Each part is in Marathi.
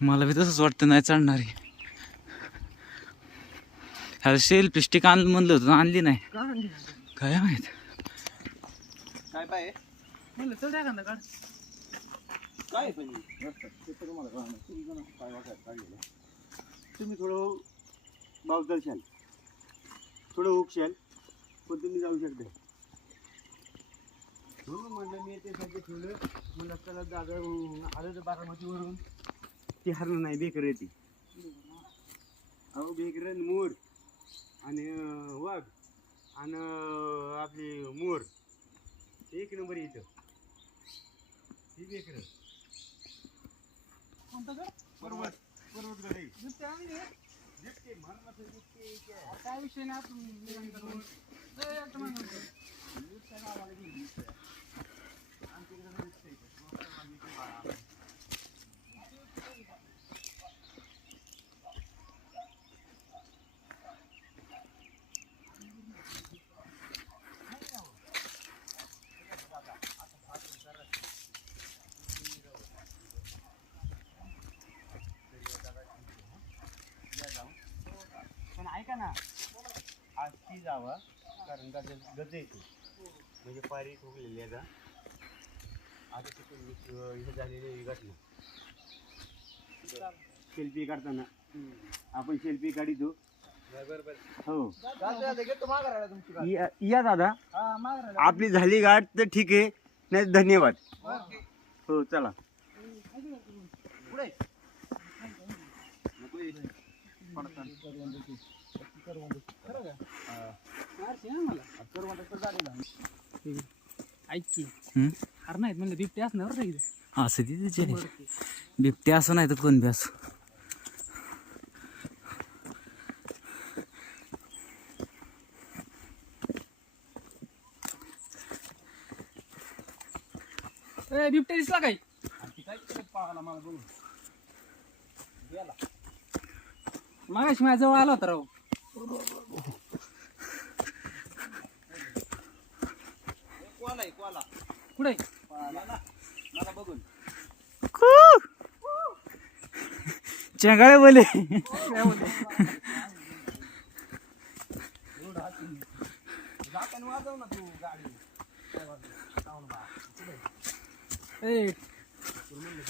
मला बी तसंच वाटतं नाही चढणार आहे ह्याला शेल प्लिस्टिक आणलं म्हणलं होतं आणली नाही. काय माहीत? काय पाय म्हणलं काढ. काय पण ते तुम्हाला काय तुम्ही थोडं बावदलशाल थोडं उकशाल पण तुम्ही जाऊ शकता. म्हणून म्हणलं मी त्यासाठी ठेवलं. म्हणलं त्याला जागा आलं तर बारामतीवरून. ती हरणं नाही बेकर येते. अहो बेकर मोर आणि वाघ आणि आपली मोर. एक नंबर येतं ही बेकर. कोणतं गड पर्वत पर्वत गड आणली मरणाचं. काय विषय नाही आपण गावाला गेली ना. आज ती जावा कारण का गज येतो. म्हणजे पारी ठोकलेली आहे का आता अं, हे झालेली घटना. सेल्फी काढताना. आपण सेल्फी काढितो. हो. या- या दादा. हा. आपली झाली गाठ तर ठीक आहे. नाही धन्यवाद. हो चला. मला. ऐक की? हार नाहीत म्हणलं बिबटे असणार बरं का इथे. असं ती तिचे बिबटे असं नाही तर कोण बी असं ए, बिबट्या दिसला काही मागाशी माझ्या जवळ आला होता राव. कुठे? चेंगाळे बोले.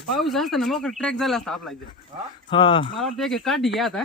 पाऊस असता ना मग ट्रॅक झाला असता आपला इथे. हा. मला वाटतं एक काढी घ्या आता.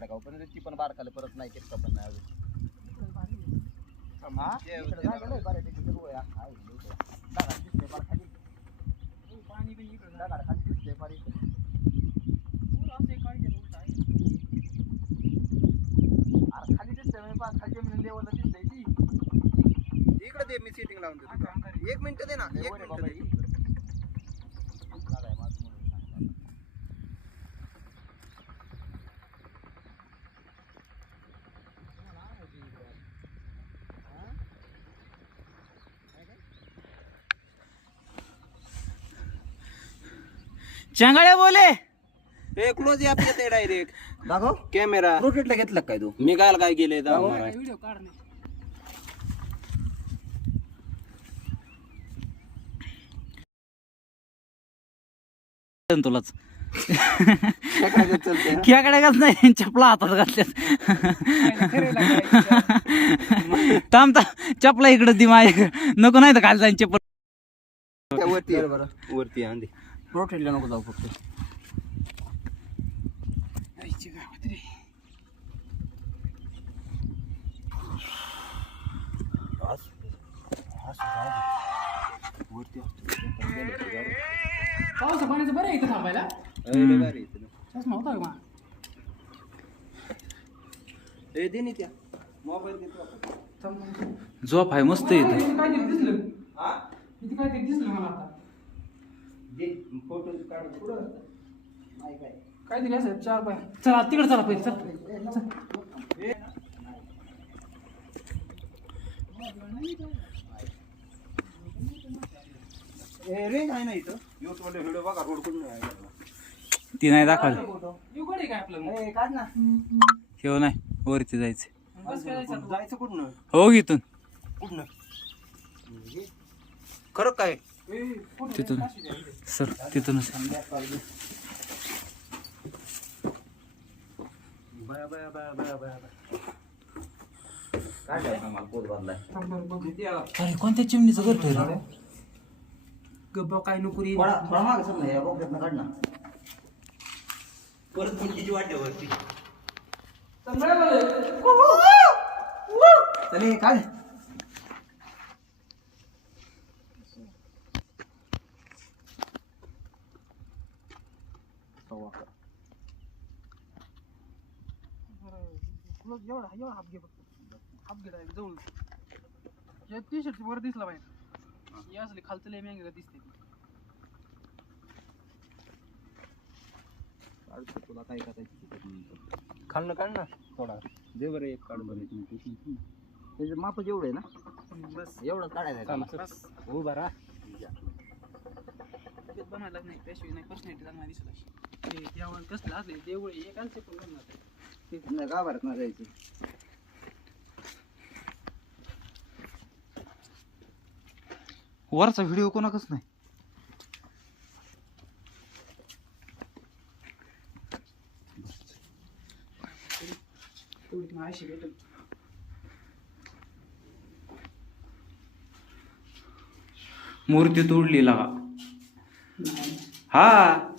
उलट आहे. अरे खाली दिसतंय म्हणजे फार खाली जमिनी लेवलला दिसतंय ती. इकडे दे मी सिटिंग लावून. एक मिनिट दे ना लय वर आहे बाबा ही. दादा आहे माझं म्हणून सांगतो. चेंगाळे बोले. हे क्लोज ॲप येते डायरेक्ट दाखव. कॅमेरा रोटेटला घेतला काय तू? मी काय काय गेले काय व्हिडिओ काढ नाही तुलाच चपला हातात घातल्यात. थांब थांब. चपला इकडं ती माझ्या नको नाही तर खाली जाईन चप्पल. वरती वरती आंधी रोटेटला नको जाऊ फक्त पावसा पाण्याचं बरं आहे इथं थांबायला चष्मा होता का मा ए दे नी त्या मोबाईल देतो झोप आहे मस्त इथं इथे काहीतरी दिसलं हा काहीतरी दिसलं मला आता दे फोटो काढ पुढं काहीतरी असं चार पाय. चला तिकडे चला पहिले. चल. रेंज आहे ना इथं? यूथमध्ये व्हिडिओ बघा रोड कुठून आहे. ती नाही दाखवली. काय? काढ ना. हो नाही वरती जायचं. बस काय जायचं कुठनं? हो इथून. कुठनं? खरं काय? तिथून. सर तिथूनच बया बया बया बया बया थांब बरं, बघू. अरे कोणत्या चिमणीचं करतोय रे गब्बा काय नको रे परत मुलगीची वाट वरती. चले काढ तुला एवढा एवढा हाफ घे फक्त हाफ घे जवळ या टी शर्ट वर दिसला पाहिजे या असले खालचं लय मॅंगे दिसते तुला काय करायचं खाल्लं काढ ना थोडा. दे बरं एक काढ बरं त्याचं माप जेवढं आहे ना बस. एवढं काढायचं उभा राहा. बनवायला नाही त्याशिवाय नाही पर्सनॅलिटी चांगला दिसत अशी ते जेवण कसलं असले देवळ पण बनणार नाही गाभाऱ्यात ना जायचं वरचा व्हिडिओ कोणाकच नाही. तेवढी माहिती भेटेल मूर्ती तोडली लागा नाही